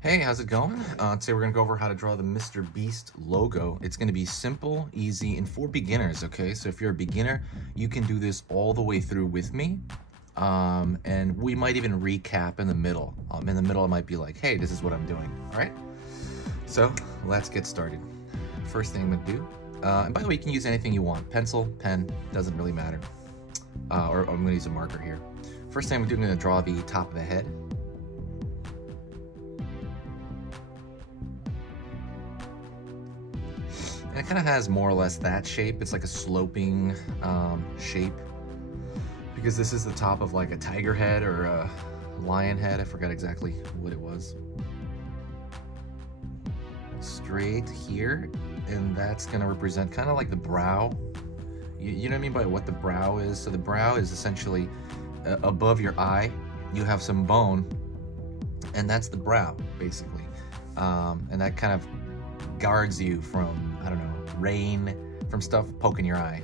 Hey, how's it going? Today we're gonna go over how to draw the Mr. Beast logo. It's gonna be simple, easy, and for beginners, okay? So if you're a beginner, you can do this all the way through with me. And we might even recap in the middle. In the middle, it might be like, hey, this is what I'm doing, all right? So let's get started. First thing I'm gonna do, and by the way, you can use anything you want. Pencil, pen, doesn't really matter. Or I'm gonna use a marker here. First thing I'm gonna do, I'm gonna draw the top of the head. And it kind of has more or less that shape. It's like a sloping shape because this is the top of like a tiger head or a lion head. I forgot exactly what it was. Straight here, and that's gonna represent kind of like the brow. You know what I mean by what the brow is? So the brow is essentially above your eye. You have some bone, and that's the brow basically. And that kind of guards you from, I don't know, rain, from stuff poking your eye.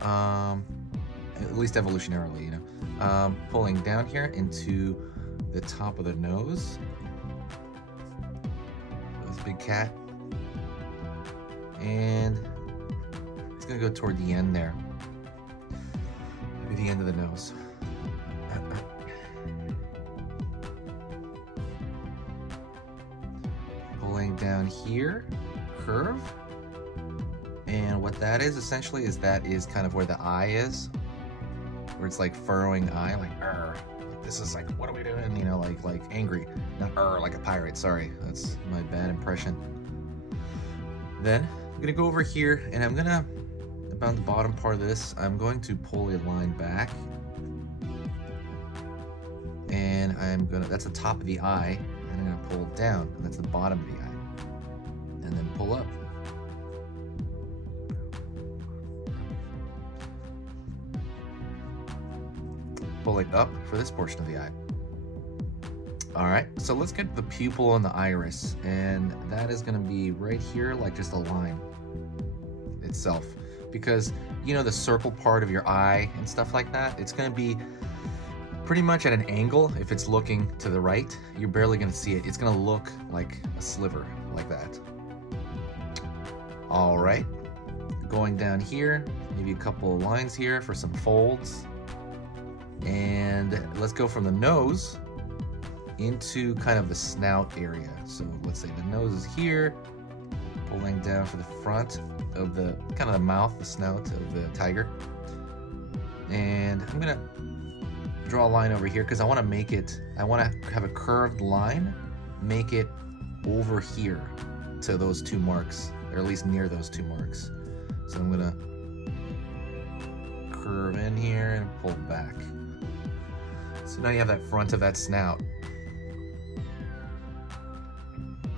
At least evolutionarily, you know. Pulling down here into the top of the nose. This big cat. And it's gonna go toward the end there. Maybe the end of the nose. Pulling down here, curve, and what that is essentially is that is kind of where the eye is, where it's like furrowing eye, like like this is like, what are we doing? You know, like angry, not like a pirate. Sorry, that's my bad impression. Then I'm gonna go over here, and I'm gonna, about the bottom part of this, I'm going to pull a line back, and I'm gonna, that's the top of the eye. I'm gonna pull down, and that's the bottom of the eye, and then pull up. Pulling up for this portion of the eye. All right, so let's get the pupil and the iris, and that is gonna be right here, like just a line itself, because you know the circle part of your eye and stuff like that, it's gonna be pretty much at an angle. If it's looking to the right, you're barely gonna see it. It's gonna look like a sliver, like that. All right, going down here, maybe a couple of lines here for some folds. And let's go from the nose into kind of the snout area. So let's say the nose is here, pulling down for the front of the, kind of the mouth, the snout of the tiger. And I'm gonna draw a line over here because I want to make it, I want to have a curved line, make it over here to those two marks, or at least near those two marks. So I'm gonna curve in here and pull back. So now you have that front of that snout.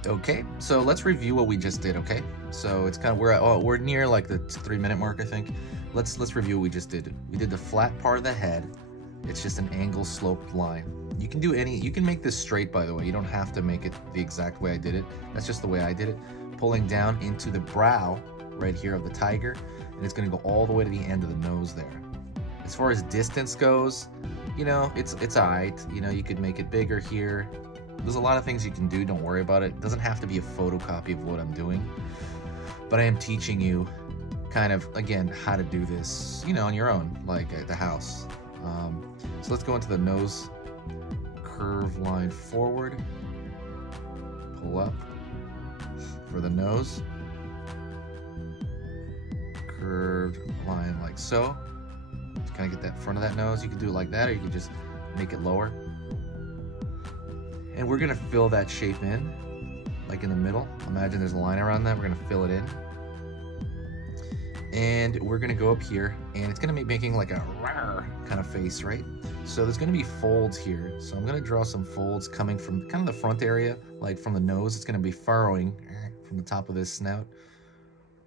Okay, so let's review what we just did, okay? So it's kind of, we're near like the 3-minute mark, I think. Let's review what we just did. We did the flat part of the head. It's just an angle sloped line. You can do you can make this straight, by the way. You don't have to make it the exact way I did it. That's just the way I did it. Pulling down into the brow right here of the tiger, and it's gonna go all the way to the end of the nose there. As far as distance goes, you know, it's all right. You know, you could make it bigger here. There's a lot of things you can do, don't worry about it. It doesn't have to be a photocopy of what I'm doing, but I am teaching you kind of, again, how to do this, you know, on your own, like at the house. So let's go into the nose, curve line forward, pull up for the nose, curved line like so. Just kind of get that front of that nose. You can do it like that, or you can just make it lower. And we're gonna fill that shape in, like in the middle. Imagine there's a line around that. We're gonna fill it in. And we're gonna go up here, and it's gonna be making like a rawr kind of face, right? So there's gonna be folds here. So I'm gonna draw some folds coming from kind of the front area, like from the nose. It's gonna be furrowing from the top of this snout.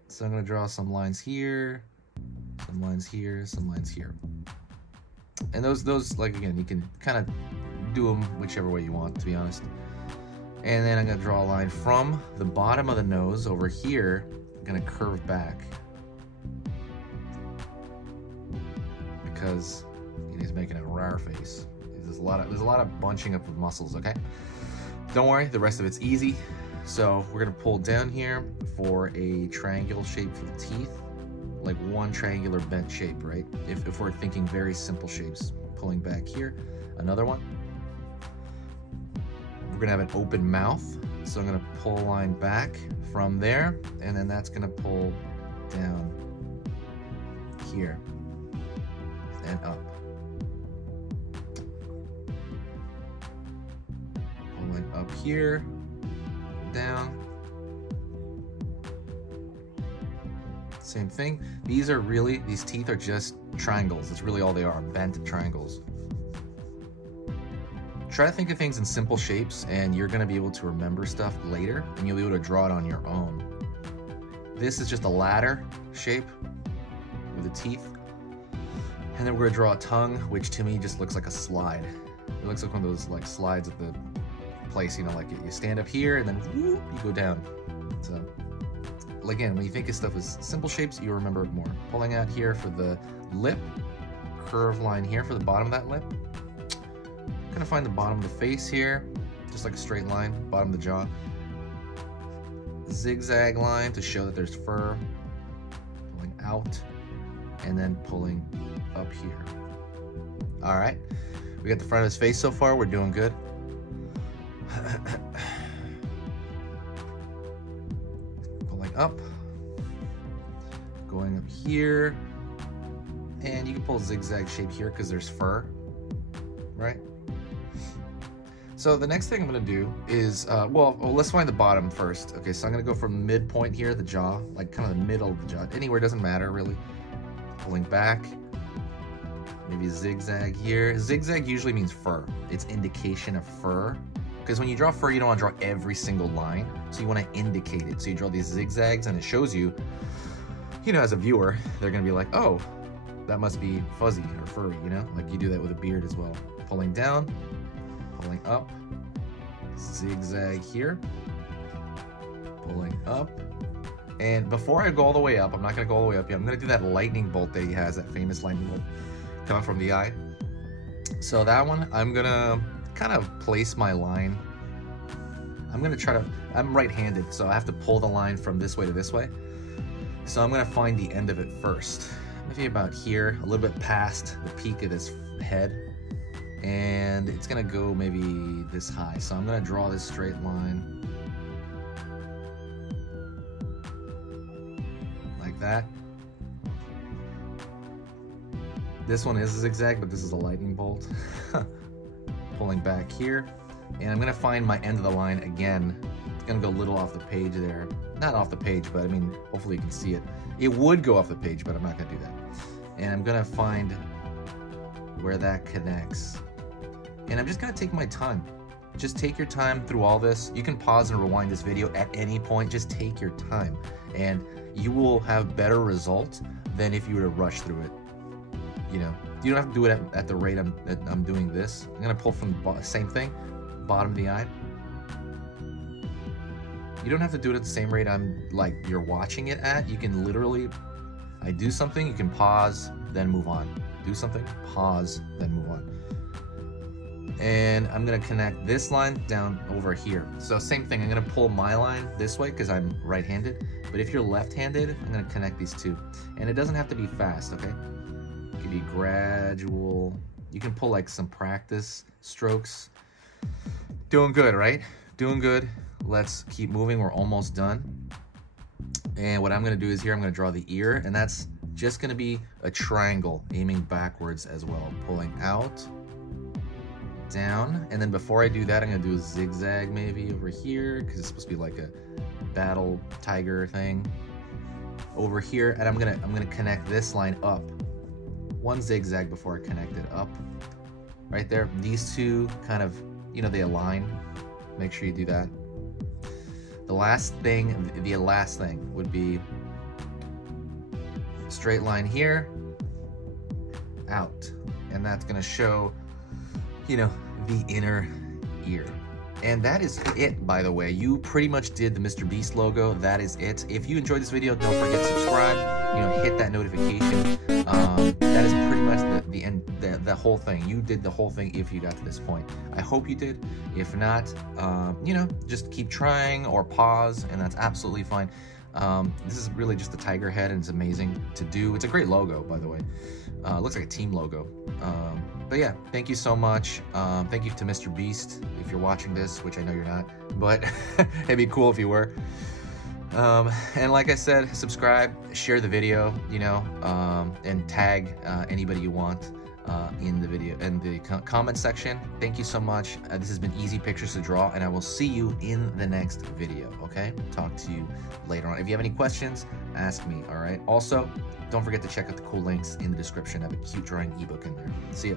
So I'm gonna draw some lines here, some lines here, some lines here. And those like, again, you can kind of do them whichever way you want, to be honest. And then I'm gonna draw a line from the bottom of the nose over here. I'm gonna curve back because he's making a rare face. There's a lot of bunching up of muscles, okay? Don't worry, the rest of it's easy. So we're gonna pull down here for a triangle shape for the teeth, like one triangular bent shape, right? If we're thinking very simple shapes. Pulling back here, another one. We're gonna have an open mouth, so I'm gonna pull a line back from there, and then that's gonna pull down here and up. Pulling up here, down. Same thing. These teeth are just triangles. That's really all they are, bent triangles. Try to think of things in simple shapes and you're gonna be able to remember stuff later and you'll be able to draw it on your own. This is just a ladder shape with the teeth. And then we're gonna draw a tongue, which to me just looks like a slide. It looks like one of those like slides at the place, you know, like you stand up here and then whoop, you go down. So again, when you think of stuff as simple shapes, you remember it more. Pulling out here for the lip, curved line here for the bottom of that lip. Gonna find the bottom of the face here, just like a straight line, bottom of the jaw. Zigzag line to show that there's fur. Pulling out, and then pulling up here. All right, we got the front of his face so far, we're doing good. Pulling up, going up here, and you can pull a zigzag shape here because there's fur, right? So the next thing I'm gonna do is, well, let's find the bottom first. Okay, so I'm gonna go from midpoint here, the jaw, like kind of the middle of the jaw. Anywhere, doesn't matter really. Pulling back, maybe zigzag here. Zigzag usually means fur. It's indication of fur. Because when you draw fur, you don't want to draw every single line. So you want to indicate it. So you draw these zigzags and it shows you, you know, as a viewer, they're gonna be like, oh, that must be fuzzy or furry, you know? Like you do that with a beard as well. Pulling down, pulling up, zigzag here, pulling up. And before I go all the way up, I'm not gonna go all the way up yet, I'm gonna do that lightning bolt that he has, that famous lightning bolt coming from the eye. So that one, I'm gonna kind of place my line. I'm gonna try to, I'm right-handed, so I have to pull the line from this way to this way. So I'm gonna find the end of it first. Maybe about here, a little bit past the peak of this head. And it's gonna go maybe this high. So I'm gonna draw this straight line like that. This one is a zigzag, but this is a lightning bolt. Pulling back here, and I'm gonna find my end of the line again. It's gonna go a little off the page there. Not off the page, but I mean, hopefully you can see it. It would go off the page, but I'm not gonna do that. And I'm gonna find where that connects. And I'm just gonna take my time. Just take your time through all this. You can pause and rewind this video at any point. Just take your time, and you will have better results than if you were to rush through it. You know, you don't have to do it at the rate I'm doing this. I'm gonna pull from the same thing, bottom of the eye. You don't have to do it at the same rate you're watching it at. You can literally, I do something, you can pause, then move on. Do something, pause, then move on. And I'm gonna connect this line down over here. So same thing, I'm gonna pull my line this way because I'm right-handed. But if you're left-handed, I'm gonna connect these two. And it doesn't have to be fast, okay? It can be gradual. You can pull like some practice strokes. Doing good, right? Doing good. Let's keep moving, we're almost done. And what I'm gonna do is here, I'm gonna draw the ear, and that's just gonna be a triangle aiming backwards as well. Pulling out, down, and then before I do that, I'm gonna do a zigzag maybe over here, because it's supposed to be like a battle tiger thing. Over here, and I'm gonna connect this line up. One zigzag before I connect it up. Right there, these two kind of, you know, they align. Make sure you do that. The last thing would be straight line here, out. And that's gonna show, you know, the inner ear. And that is it, by the way. You pretty much did the Mr. Beast logo. That is it. If you enjoyed this video, don't forget to subscribe. You know, hit that notification. That is pretty much the end, the whole thing. You did the whole thing if you got to this point. I hope you did. If not, you know, just keep trying or pause, and that's absolutely fine. This is really just a tiger head, and it's amazing to do. It's a great logo, by the way. Looks like a team logo. But yeah, thank you so much. Thank you to Mr. Beast if you're watching this, which I know you're not, but it'd be cool if you were. And like I said, subscribe, share the video, you know, and tag anybody you want in the video, in the comment section. Thank you so much. This has been Easy Pictures to Draw, and I will see you in the next video, okay? Talk to you later on. If you have any questions, ask me, all right? Also, don't forget to check out the cool links in the description. I have a cute drawing ebook in there. See ya.